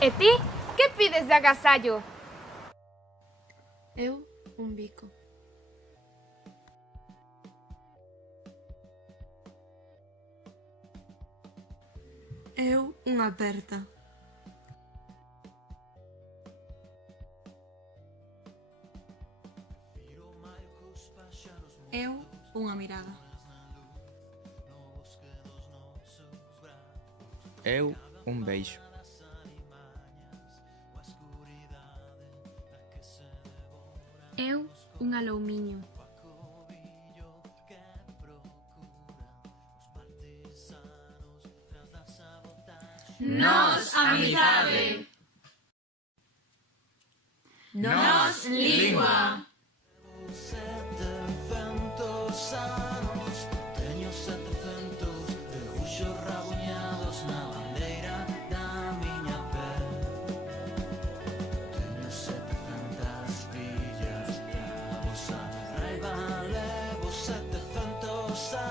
E ti, que pides de agasallo? Eu, un bico. Eu, unha aperta. Eu, unha mirada. Eu, un beixo. Eu, un aloumiño. Nós, amizade. Nós, lingua. Sete ventos anos, teño 700 debuxos rabuñados na bandeira da miña pel. Teño 700 fillas da vosa raiva, levo 700 anos.